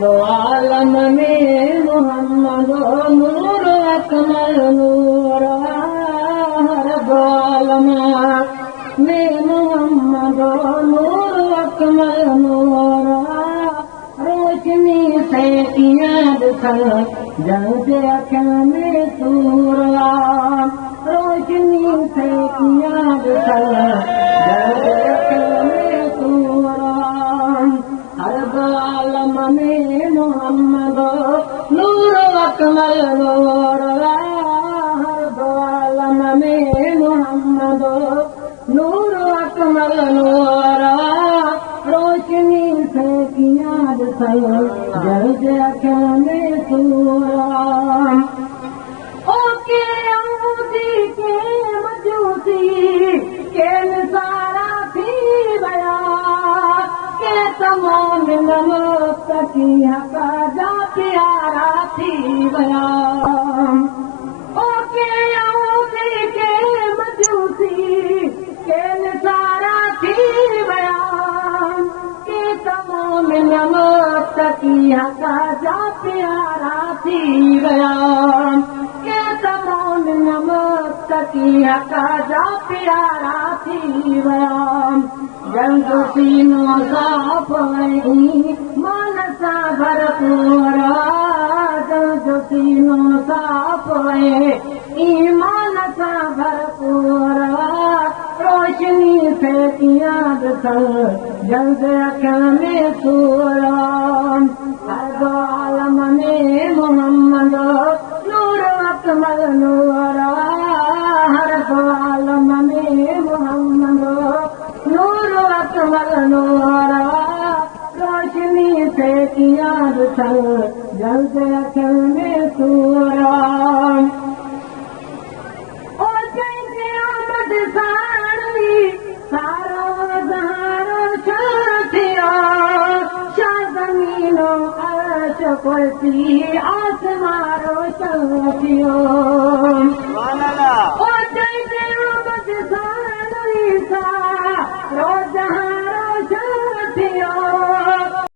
आलम में मोहम्मद नूर अकमल नूर हर आलम में मोहम्मद नूर अकमल नूर रोशनी से याद कर जल्द अखियों में सूरा रोशनी से याद कर जल्द अखियों में सूरा हर आलम में मोहम्मद नूर अकमल नूर हर आलम में मोहम्मद नूर अकमल नूर रोशनी से याद कर जल्द अखियों में सूरा ओके अमूदी के मजूसी के निसारा थी गया के तमाम नमक की हका जा प्यारा थी गया ओके अमूदी के मजूसी के निसारा थी गया के तमाम नमक की हका जा प्यारा थी गया के तमाम नमक की हका जा प्यारा थी गया जंग सीनों साफ वही मानसा भरपूर जंग सीनों साफ वही ईमान सा भरपूर रोशनी से याद कर जल्द अखियों में सूरा हर आलम में मोहम्मद नूर अकमल नूर हर आलम में मोहम्मद नूर अकमल नूर रोशनी से याद कर जल्द अखियों में सूरा सारो ज़हारो छा ज़मीनो अर्श कुर्सी आसमारो थियो ओ जंहिंजे आमद सां रोज़